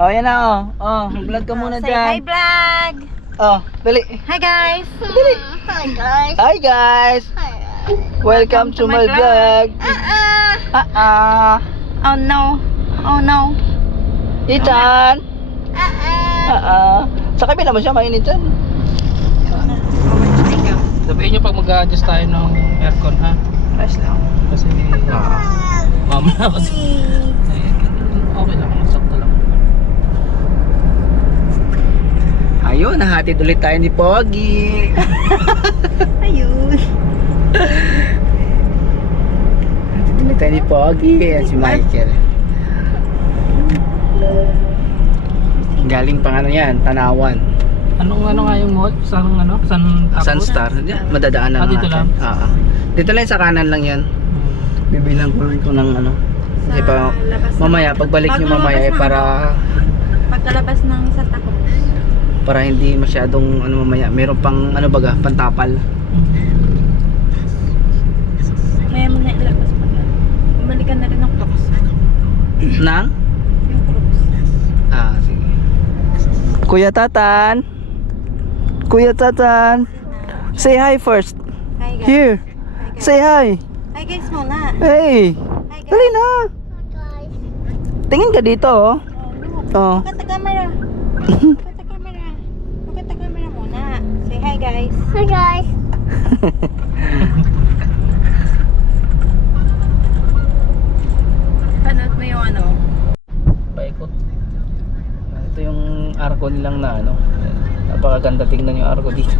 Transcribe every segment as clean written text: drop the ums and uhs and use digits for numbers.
Oh, yan na oh. Oh, vlog ka muna Say hi dyan. vlog. Oh, dali. Hi guys. Dali. Hi guys. Hi guys. Welcome to my vlog. Oh no. Oh no. Ethan. Sa kabila mo siya, mainit dyan. Sabihin nyo pag mag-a-adjust tayo ng aircon, ha? Rush lang. Kasi, mamaya kasi. Okay lang, sakto lang. Ayun, nahatid ulit tayo ni Pogi. Ayun. Nahatid ulit tayo ni Pogi. Yan si Michael. Galing pang ano yan, Tanawan. Anong nga yung mall? Sunstar. Madadaan na dito natin. lang? Dito lang sa kanan lang yan. Bibilang ko lang ko ng ano. Kasi pa, mamaya, pagbalik nyo mamaya para Pagkalabas ng Santa Cruz. para hindi masyadong ano mamaya. Meron pang ano baga, pantapal. Maya mo na ilabas pa. Bumalikan na rin ang Cruz. Nang? Yung Cruz. Sige. Kuya Tatan. Kuya Tatan. Say hi first. Hi guys. Here. Hi guys. Say hi. Hi guys muna. Hey. Hi guys. Dali na. Tingin ka dito oh. Oh. Look at the camera. Look at the camera. Look at the camera muna. Say hi guys. Hi guys. Panood mo yung ano? Paikot. Ito yung arko nilang na ano. Napakaganda tingnan yung arko dito.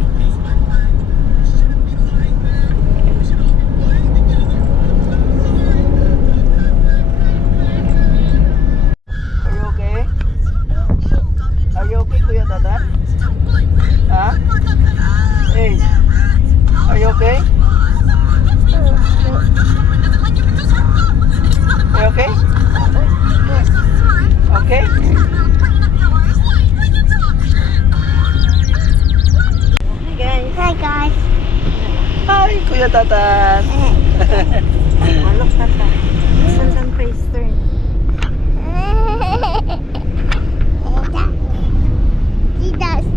Are you okay? Are you okay, Kuya Tatan? Ha? Hey. Are you okay? Are you okay? Okay? Hi guys. Hi guys. Hi, Kuya Tatan. Look tata. San face turn. Titas.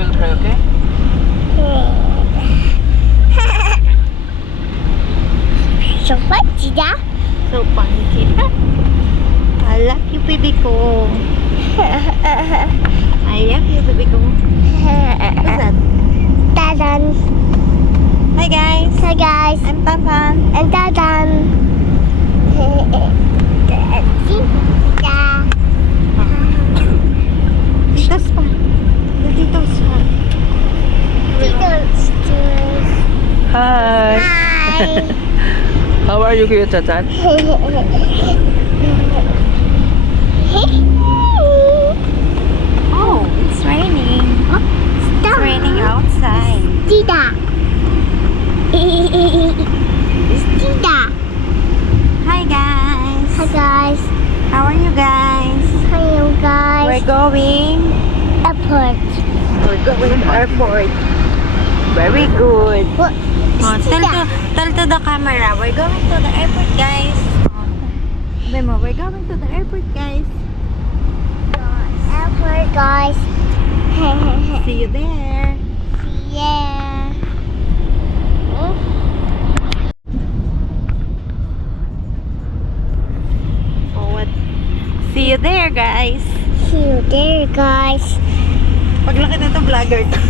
Are you okay? So what, Tita? So funky. I love you baby ko. I love you baby ko. What's that? Tadan. Hi guys. Hi guys. I'm Tantan. And Tadan. Tita. Titos pa. Titos pa. Titos. Hi. Hi. How are you, Kuya Tatan? Oh, it's raining. It's raining outside. Tita. It's Tita. Hi guys. Hi guys. How are you guys? Hi you guys. We're going. Airport. We're going to airport. Very good. What? Oh, tell to the camera. We're going to the airport, guys. Memo, we're going to the airport, guys. Airport guys. See you there. Yeah. Oh, what? See you there, guys. See you there guys. Paglaki na ito, vlogger to.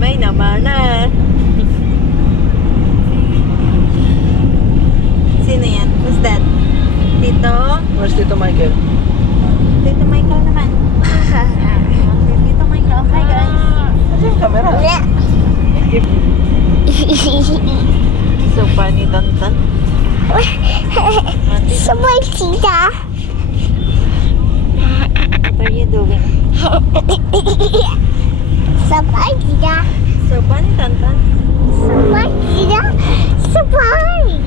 May naman na. Sino yan? Who's that? Tito? Where's Tito Michael? Tito Michael naman. Tito Michael. Hi, guys. Kasi yung camera. So funny, Tantan. Someone Tita. What are you doing? Someone Tita. So funny, Tantan. Someone Tita. Someone.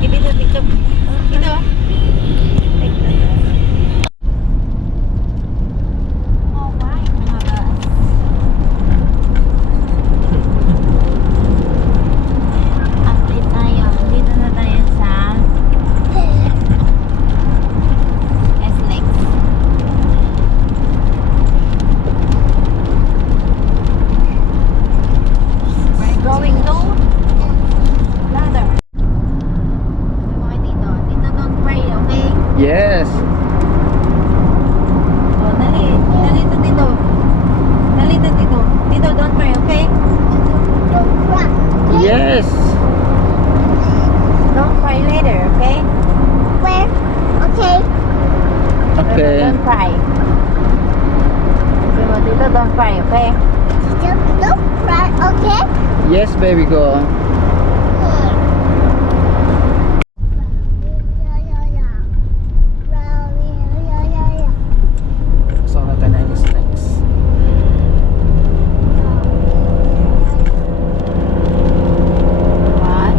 Give it a picture. Ito. Take that. Oh my God. Yes. Oh, dali. Dali to dito. Dali to dito. Dito, don't cry, okay? Don't cry. Yes. Don't cry later, okay? Where? Okay. Okay. Don't cry. Dito, don't cry, okay? Don't cry. Okay. Yes, baby, go. So, natin na yung snacks. What?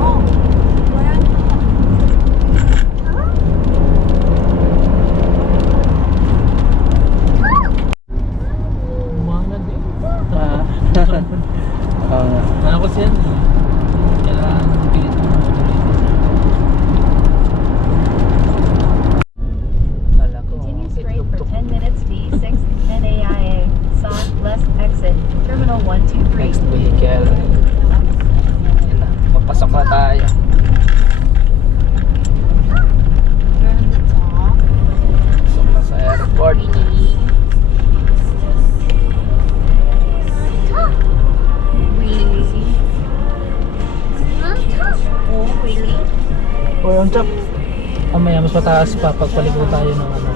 Oh, where? Umangan din. Ah. Oo nga. Ano ko siya? Kailangan pilit mo. Kala ko, Continue straight for itlog to. 10 minutes to E6 10 AIA. South left exit. Terminal 123. Next vehicle. Yan na, papasok na tayo. You're on the top. Pasok na sa airport. Really? Oh, really? Or on top. Mamaya mas mataas pa pagpaligo tayo ng ano.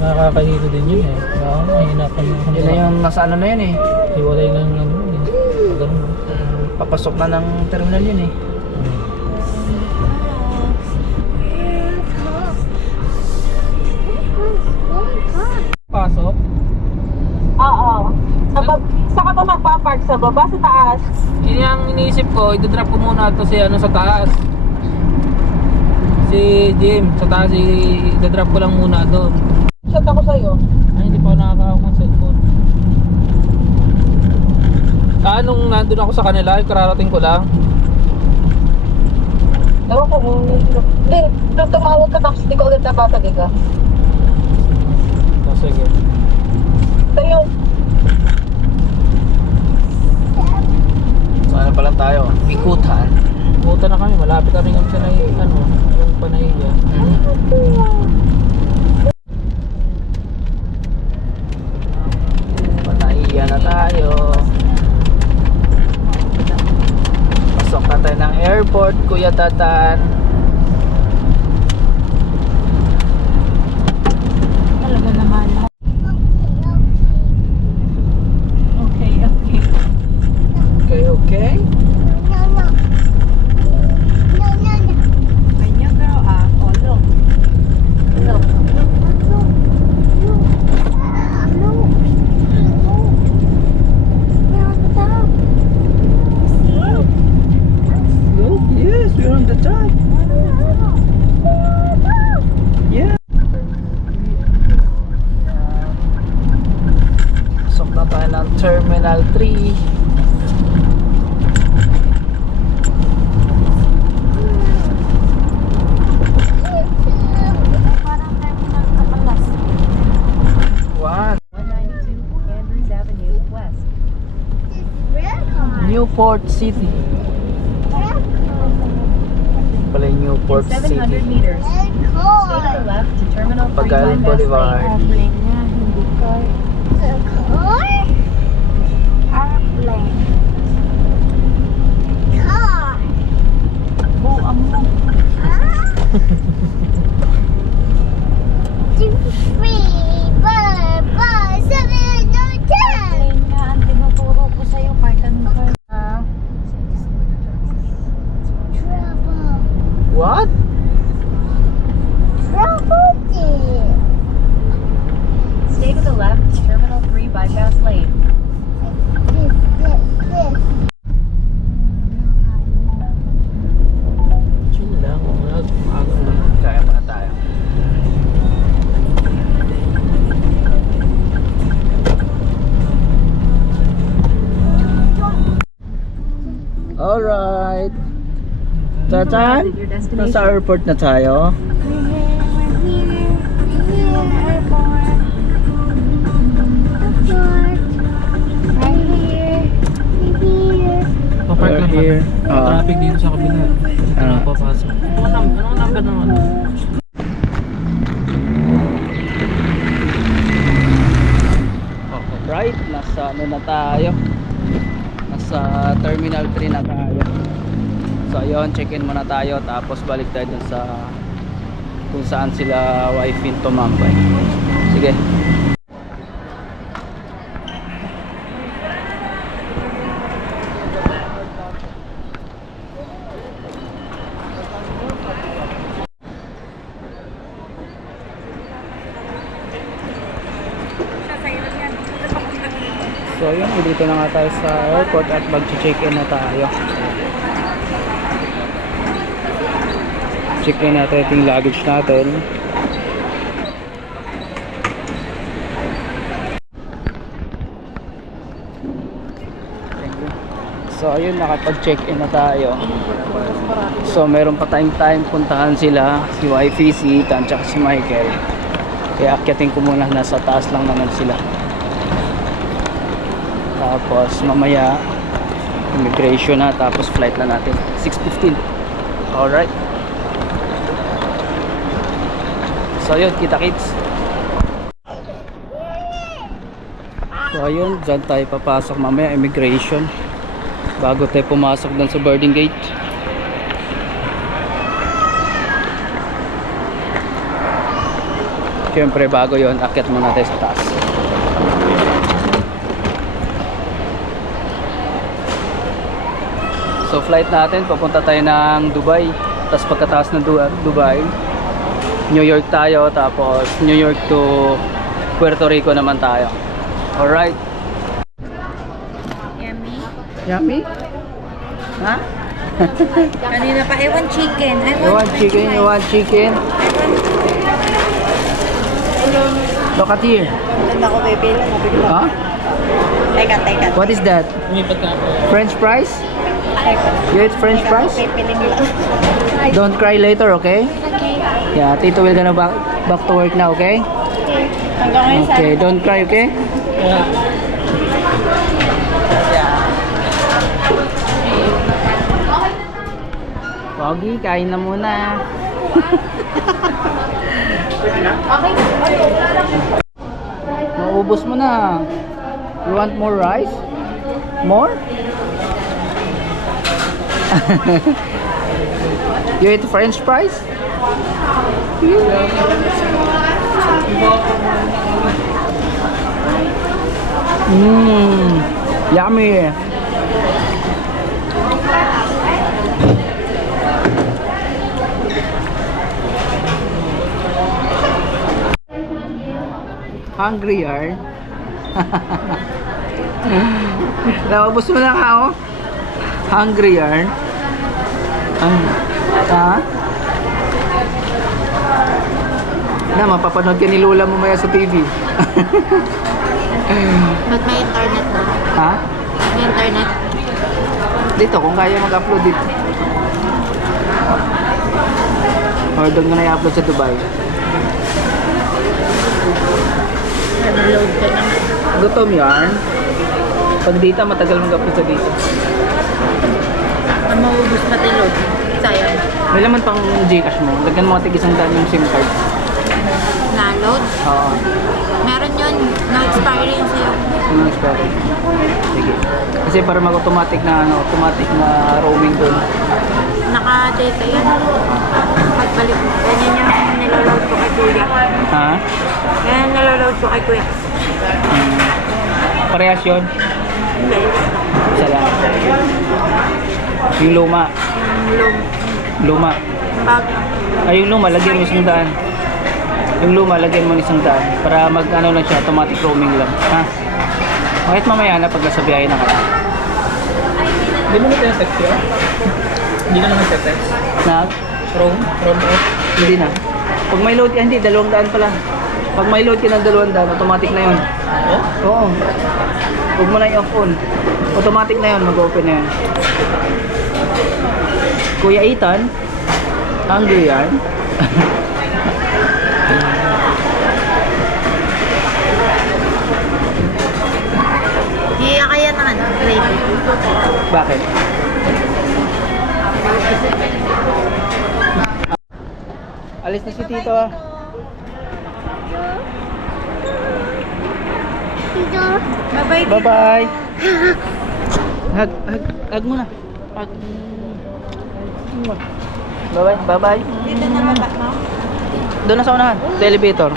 Nakakahilo din yun eh. Kaya mahinapan yung Yun na yung nasa ano na yun eh. Hiwalay lang ng ano eh. Ganun. Papasok na ng terminal yun eh. Pasok. Oo. Saka ba magpapark sa baba, sa taas? Yun yung iniisip ko, idodrop ko muna ito si ano sa taas. Si Jim, sa taas idodrop ko lang muna doon. Shot ako sa'yo. Ay, hindi pa ako nakakahawak ng cellphone. Nung nandun ako sa kanila, kararating ko lang. Ewan ko kung... Hindi, nung tumawag ka tapos hindi ko ulit nabatag ka. Oh, sige. Sa'yo. So ano pa lang tayo? Ikutan. Buta na kami, malapit na rin kami sa ano, yung Panahiya. Panahiya na tayo. Pasok na tayo ng airport, Kuya Tatan. Talaga naman. Okay, okay. Okay, okay? When you grow up, oh look. Look. Look, yes, we're on the top. Yeah. Pasok na tayo ng Terminal 3. Parang terminal ka pala. 192 Andrews Avenue West. Newport City. Pala yung Newport In 700 City. meters. Stay to the left to Terminal 3 Pagalan bypass Boulevard. lane. Airplane nga, hindi car. Airplane. Buang mo. Airplane nga, ang tinuturo ko sa'yo, kahit anong car. What? Stay to the left to Terminal 3 bypass lane. Chill lang, maaga na. Kaya pa na tayo. Alright. Tatan, Your destination. nasa airport na tayo. Papark We're lang here. kami. Traffic dito sa kabila. Dito Ah. na papasok. ka ng ano. Right, nasa ano na tayo, nasa Terminal 3 na tayo. So ayun, check-in muna tayo, tapos balik tayo dun sa kung saan sila wife tumambay. Sige. So ayun, dito na nga tayo sa airport at mag-check-in na tayo. Check-in natin yung luggage natin. So ayun, nakapag-check-in na tayo. So meron pa tayong time puntahan sila, si wifey, si Ethan, tsaka si Michael. Kaya akyatin ko muna, nasa taas lang naman sila. Tapos mamaya immigration na, tapos flight na natin 6:15. Alright. So yun, kita kits. So ayun, dyan tayo papasok mamaya, immigration, bago tayo pumasok dun sa boarding gate. Siyempre bago yun, akyat muna tayo sa taas. So flight natin, papunta tayo ng Dubai. Tapos pagkatapos ng Dubai, New York tayo. Tapos New York to Puerto Rico naman tayo. Alright. Yummy. Yummy? Ha? Kanina pa, I want chicken. You want chicken? You want chicken? Look at here. Ganda ko, baby. Huh? Teka. What is that? Umipat ka ako. French fries? You eat French fries? Don't cry later, okay? Okay. Yeah, Tito will gonna back to work now, okay? Hanggang ngayon sa... Okay, don't cry, okay? Kaya, Pogi, kain na muna. Maubos mo na. You want more rice? More? You eat French fries? Yummy. Hungry yarn. Naubos mo na ka, oh. Hungry yarn. Ha? Na, mapapanood ka ni Lola mo maya sa TV. Ba't may internet na? Ha? May internet? Dito, kung kaya mag-upload dito. Or doon ko na i-upload sa Dubai. Nag-load ka naman. Gutom yarn. Pag dito, matagal mag-upload sa dito. Ang maubos pati load. Sayang. May laman pang Gcash mo. Lagyan mo tig isang daan yung SIM card. Na-load? Oo. Meron yun. No-expiry yun sa'yo. Ano expire? Sige. Kasi para mag-automatic na automatic na roaming doon. Naka-data yun. Pagbalik mo. Ganyan yung niloload ko kay Kuya. Ha? Ganyan niloload ko kay Kuya. Parehas yun. Hindi. Isa lang. Yung luma. Yung Luma. bag. Ay, yung luma, lagyan mo isang daan. Yung luma, lagyan mo isang daan. Para mag-ano lang siya, automatic roaming lang. Ha? Kahit mamaya na pag nasa biyahe na ka. hindi mo na text yun? Hindi ka naman text? Nag? Chrome off. Hindi na. Pag may load ka, hindi, 200 pala. Pag may load ka ng 200, automatic na yun. Oh? Oo. Huwag mo na i-off on. Automatic na yun, mag-open na yun. Kuya Ethan, hungry yan. Hindi kaya na ano, gravy. Bakit? Alis na si Tito ah. Tito. Bye-bye. Bye-bye. Hug muna. Hug. Bye-bye. Bye-bye. Dito na baba mo. Doon na sa unahan. Sa elevator.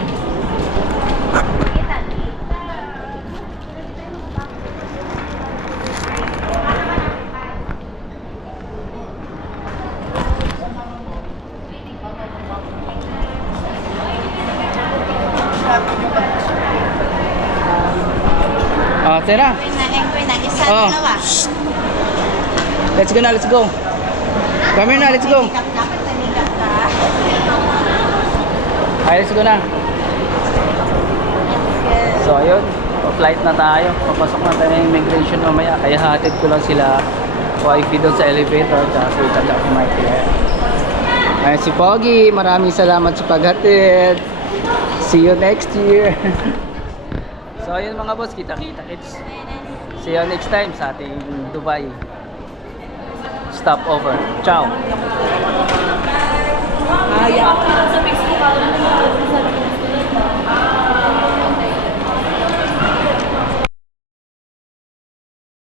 Ah, tira. Kuya na. Isa, Oh. dalawa. Let's go na, let's go. Come here na, let's go. Dapat nanigap ka. Ay, let's go na. So, ayun. Pa-flight na tayo. Papasok na tayo ng immigration mamaya. Kaya hatid ko lang sila wifey doon sa elevator. Tsaka si Tita si Michael. Ayun si Pogi. Maraming salamat sa paghatid. See you next year. So, ayun mga boss. Kita-kita kids. See you next time sa ating Dubai stopover. Ciao. Ah, yeah.